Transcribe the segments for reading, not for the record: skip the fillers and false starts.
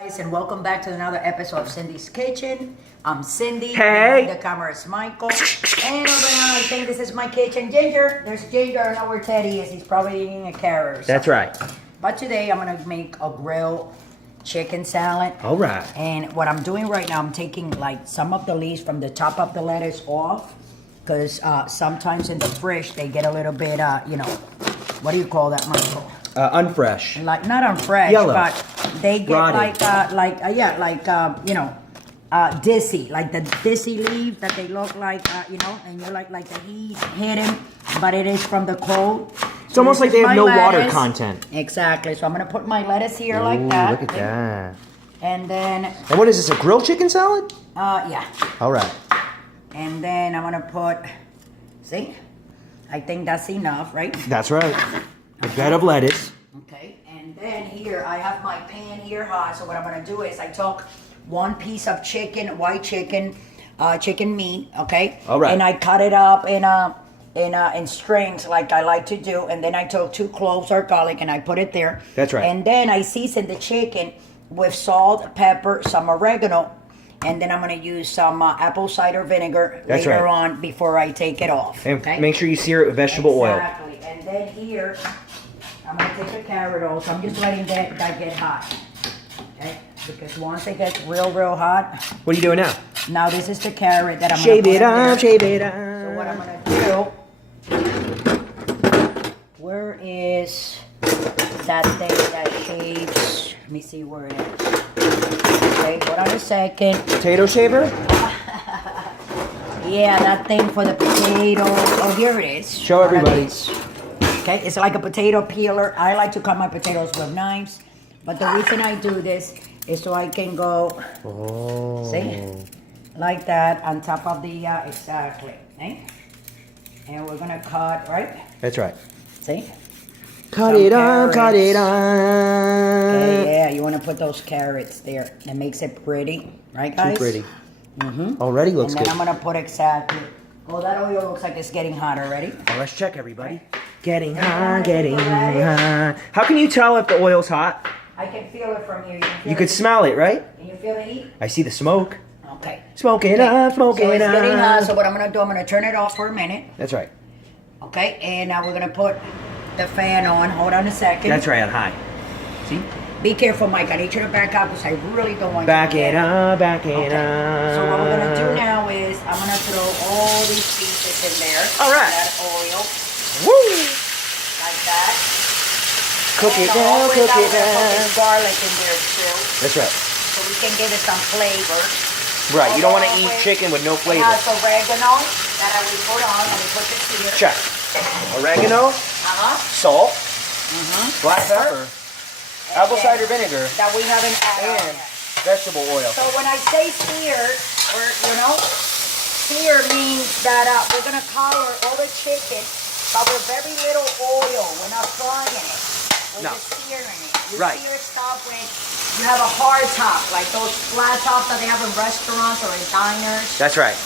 Guys, and welcome back to another episode of Cindy's Kitchen. I'm Cindy. Hey. The camera is Michael. And over now, I think this is my kitchen. Ginger. There's Ginger. I don't know where Teddy is. He's probably eating a carrot or something. That's right. But today, I'm going to make a grilled chicken salad. All right. And what I'm doing right now, I'm taking like some of the leaves from the top of the lettuce off. Because sometimes in the fridge, they get a little bit, what do you call that, Michael? Unfresh. Like, not unfresh, Yellow. but they get Rotted. dizzy, like the dizzy leaf that they look like, and you're like the heat hidden, but it is from the cold. It's almost like they have no water content. Exactly. So I'm gonna put my lettuce here Ooh, like that. Look at that. And then, And what is this, a grilled chicken salad? yeah. All right. And then I'm gonna put, see, I think that's enough, right? That's right. A bed of lettuce. Okay, and then here I have my pan here hot. So what I'm gonna do is I took one piece of chicken, white chicken, chicken meat. Okay. All right. And I cut it up in strings like I like to do. And then I took 2 cloves or garlic and I put it there. That's right. And then I seasoned the chicken with salt, pepper, some oregano, and then I'm gonna use some apple cider vinegar That's later right. on before I take it off. And okay? make sure you sear it with vegetable oil. Exactly. And then here, I'm gonna take a carrot also. I'm just letting that get hot. Okay? Because once it gets real hot, What are you doing now? now this is the carrot that I'm Shave gonna it put in there. up, shave it up. So what I'm gonna do, where is that thing that shaves? Let me see where it is. Okay, hold on a second. Potato shaver? Yeah, that thing for the potatoes. Oh, here it is. Show One of everybody. these. Okay, it's like a potato peeler. I like to cut my potatoes with knives, but the reason I do this is so I can go, see, like that on top of the, exactly, okay? And we're gonna cut, right? That's right. See? Cut Some it up, cut carrots. it up. Okay, yeah, you wanna put those carrots there. That makes it pretty, right guys? Too pretty. Mm-hmm. Already looks And then good. I'm gonna put exactly, oh, that oil looks like it's getting hot already. Well, let's check, everybody. Getting hot, getting hot. How can you tell if the oil's hot? I can feel it from here. You could smell it, right? Can you feel the heat? I see the smoke. Okay. Smoke it up, smoke So it it's getting hot, up. so what I'm gonna do, I'm gonna turn it off for a minute. That's right. Okay, and now we're gonna put the fan on. Hold on a second. That's right, on high. See? Be careful, Mike. I need you to back up because I really don't want Back you to it up, back it up. So what we're gonna do now is I'm gonna throw all these pieces in there. All right. That oil, Woo! like that. Cook And it I'm down, always cook gonna it put down. this garlic in there too, That's right. so we can give it some flavor. Right, you don't want to Along eat with- chicken with no It flavor. has oregano that I will put on. Let me put this here. Check. Oregano, salt, black pepper, apple then- cider vinegar, That we haven't added on and yet. vegetable oil. So when I say sear, or sear means that we're gonna color all the chicken, but with very little oil. We're not frying it. We're No. just searing it. You Right. sear stuff when you have a hard top, like those flat tops that they have in restaurants or in diners, That's right.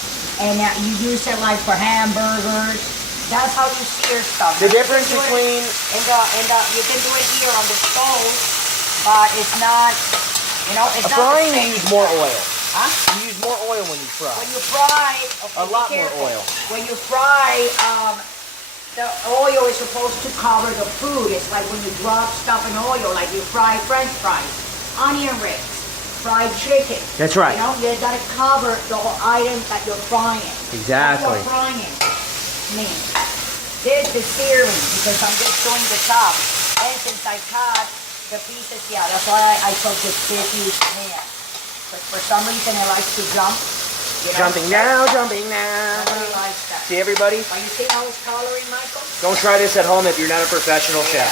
and you use it like for hamburgers. That's how you sear stuff. The You can difference do it between you can do it here on the stove, but it's not. It's a not the frying, same. you use more oil. Huh? You use more oil when you fry. When you fry, okay, A lot be more careful. oil. When you fry, the oil is supposed to cover the food. It's like when you drop stuff in oil, like you fry French fries, onion rings, fried chicken. That's right. You gotta cover the items that you're frying. Exactly. That's what frying means. This is searing because I'm just doing the top. And since I cut the pieces, yeah, that's why I took this big huge pan. But for some reason it likes to jump. Jumping now, jumping now. Nobody likes that. See, everybody? But you see how it's coloring, Michael? Don't try this at home if you're not a professional chef.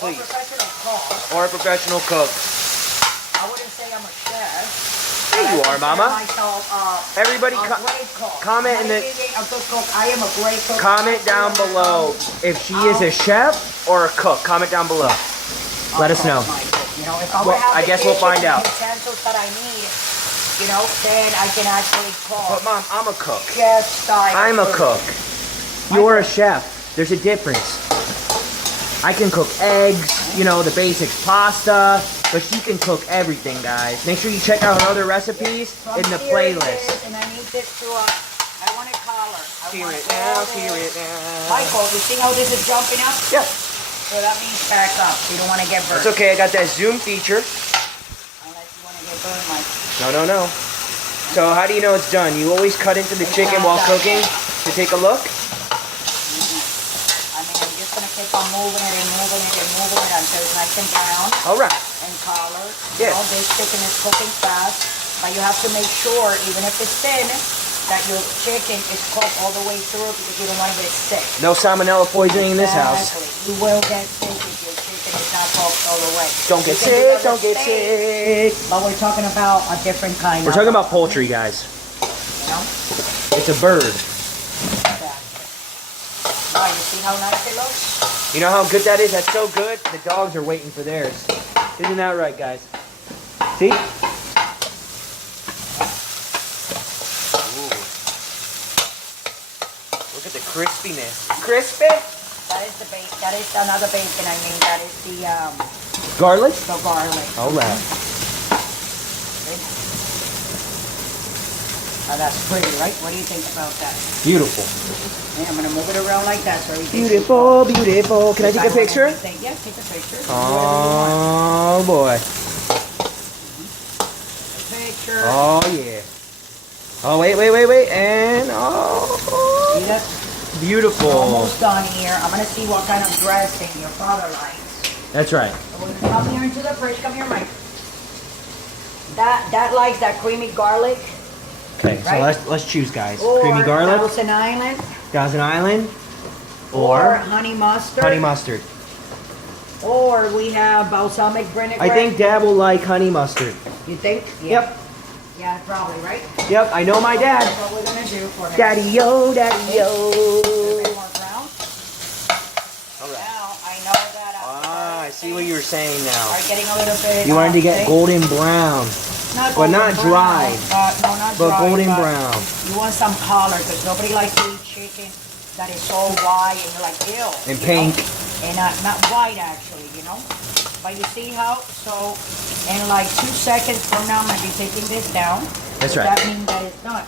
Or Please. professional cook. Or a professional cook. I wouldn't say I'm a chef. There you but I are, consider Mama. Myself, Everybody a great cook. comment in I'm the- not even a good cook. I am a great cook. Comment down below if she is a chef or a cook. Comment down below. Let us know. Michael. If I Well, would have I the guess we'll kitchen find out. utensils that I need, then I can actually cook. But Mom, I'm a cook. Chef style. I'm a food. cook. You're a chef. There's a difference. I can cook eggs, the basics, pasta, but she can cook everything, guys. Make sure you check out her other recipes So in I'm the searing playlist. this, and I need this to, I want it color. Sear it now, sear it now. Michael, you see how this is jumping up? Yeah. So that means back up. You don't want to get burned. It's okay, I got that zoom feature. Unless you want to get burned, Michael. No. So how do you know it's done? You always cut into the chicken while cooking to take a look? I mean, I'm just going to keep on moving it and moving it and moving it until it's nice and brown All right. and color. Yeah. You know, this chicken is cooking fast, but you have to make sure, even if it's thin, that your chicken is cooked all the way through because you don't want to get sick. No salmonella poisoning in this house. You will get sick if your chicken is not cooked all the way. Don't get You can do sick, that don't with get steak, sick. But we're talking about a different kind We're of... talking about poultry, guys. You know? It's a bird. Exactly. Wow, you see how nice it looks? You know how good that is? That's so good. The dogs are waiting for theirs. Isn't that right, guys? See? Ooh. Look at the crispiness. Crispy? That is the bacon. That is another bacon. I mean, that is the Garlic? garlic. Oh, wow. Oh, that's pretty, right? What do you think about that? Beautiful. And I'm gonna move it around like that so you can Beautiful, beautiful. Can I take a picture? Yeah, take a picture. Oh, boy. Picture. Oh, yeah. Oh, wait. And, oh. See that? Beautiful. Almost done here. I'm gonna see what kind of dressing your father likes. That's right. So we're gonna come here into the fridge. Come here, Mike. That likes that creamy garlic. Okay, Right? so let's choose, guys. Or Creamy garlic, Thousand Island. Thousand Island, Or honey mustard. honey mustard. Or we have balsamic vinaigrette. I think Dad will like honey mustard. You think? Yep. Yeah, probably, right? Yep, I know my That's dad. what we're gonna do for him. Daddy-o, daddy-o. A bit more brown. All right. Now, I know that I see what you were saying now. are getting a little bit... You wanted to get thick. golden brown, Not but golden not brown, dried. no, not but dried, golden but brown. You want some color, because nobody likes to eat chicken that is so white, and you're like, ew. And you pink. know? And not white, actually, you know? But you see how? So, in like 2 seconds from now, I'm going to be taking this down. That's Does right. that mean that it's done?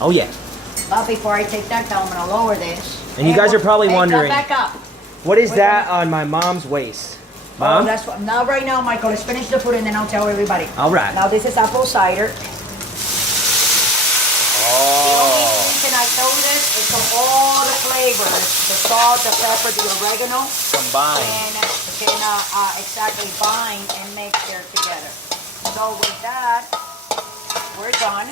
Oh, yeah. But before I take that down, I'm going to lower this. And you guys are probably Hey, come wondering, back up. what is Wait, that wait. on my mom's waist? Oh, Mom? that's what, not right now, Michael. Let's finish the food and then I'll tell everybody. All right. Now, this is apple cider. Oh. And I told this is so all the flavors, the salt, the pepper, the oregano, Combined. can exactly bind and mix there together. So with that, we're done.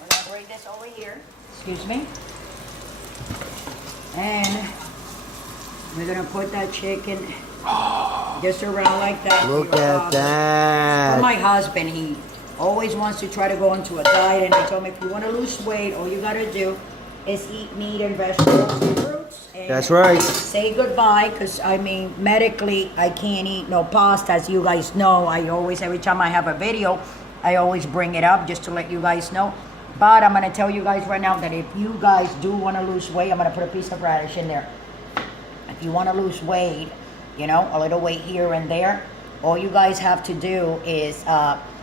We're gonna bring this over here. Excuse me. And we're gonna put that chicken just around like that. for Look your at father. For that. my husband, he always wants to try to go into a diet, and he told me if you want to lose weight, all you gotta do is eat meat and vegetables and fruits. And That's right. say goodbye, because I mean, medically, I can't eat no pasta, as you guys know. I always, every time I have a video, I always bring it up just to let you guys know. But I'm gonna tell you guys right now that if you guys do want to lose weight, I'm gonna put a piece of radish in there. If you want to lose weight, you know, a little weight here and there, all you guys have to do is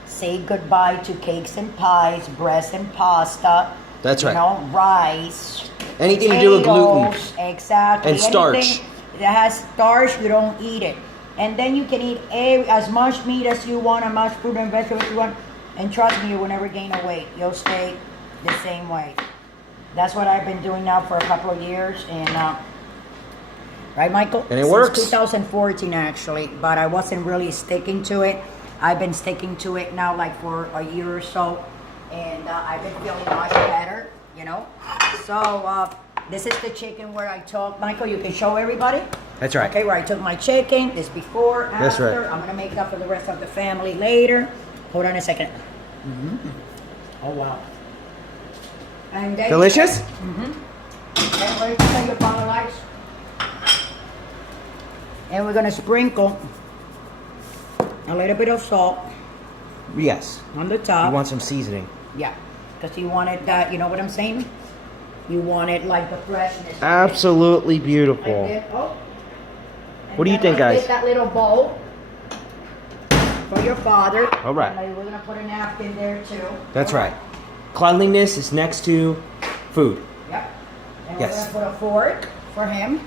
say goodbye to cakes and pies, breast and pasta. That's right. You know, rice. Anything to do with gluten. potatoes, Exactly. And starch. Anything that has starch, you don't eat it. And then you can eat as much meat as you want, as much fruit and vegetables you want. And trust me, you will never gain a weight. You'll stay the same way. That's what I've been doing now for a couple of years. And right, Michael? And it Since works. 2014, actually. But I wasn't really sticking to it. I've been sticking to it now like for a year or so. And I've been feeling much better, you know. So this is the chicken where I took, Michael, you can show everybody. That's right. Okay, where I took my chicken, this before, after. That's right. I'm gonna make up for the rest of the family later. Hold on a second. Oh wow. And then Delicious? And what do you say your father likes? And we're gonna sprinkle a little bit of salt Yes. on the You top. want some seasoning. Yeah, because you wanted that, you know what I'm saying? You wanted like the freshness. Absolutely Like beautiful. this. Oh. And What do you then think, I guys? get that little bowl. for your father. All right. And we're gonna put a napkin there too. That's right. Cleanliness is next to food. Yep. And Yes. we're gonna put a fork for him.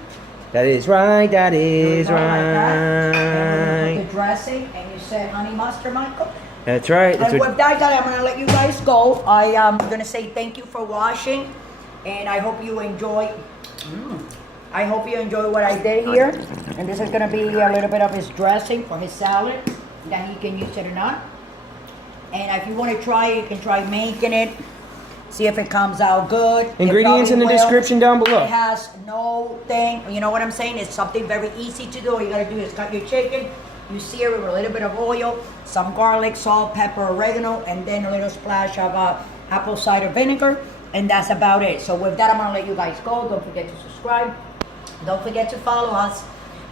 That is right. That is Like that. And right. then put the dressing, and you said honey mustard, Michael. That's right. That's And what, with that, guys, I'm gonna let you guys go. I am gonna say thank you for watching, and I hope you enjoy. I hope you enjoy what I did here. And this is gonna be a little bit of his dressing for his salad that he can use it or not. And if you want to try it, you can try making it. See if it comes out good. It ingredients in the probably will. description down below. It has no thing. You know what I'm saying? It's something very easy to do. All you gotta do is cut your chicken. You sear it with a little bit of oil, some garlic, salt, pepper, oregano, and then a little splash of apple cider vinegar, and that's about it. So with that, I'm gonna let you guys go. Don't forget to subscribe. Don't forget to follow us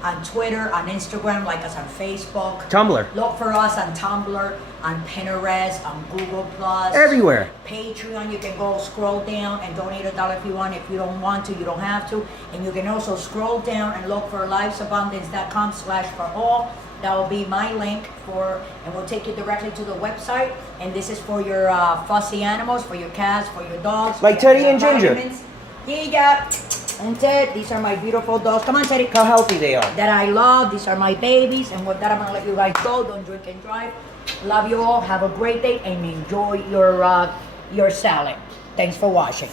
on Twitter, on Instagram, like us on Facebook. Tumblr. Look for us on Tumblr, on Pinterest, on Google Plus. Everywhere. Patreon, you can go scroll down and donate $1 if you want. If you don't want to, you don't have to. And you can also scroll down and look for lifesabundance.com/for-all. That will be my link and we'll take you directly to the website. And this is for your fussy animals, for your cats, for your dogs. Like Teddy and Ginger. Vitamins. Here you go. And Ted, these are my beautiful dogs. Come on, Teddy. How healthy they are. That I love. These are my babies. And with that, I'm going to let you guys go. Don't drink and drive. Love you all. Have a great day and enjoy your salad. Thanks for watching.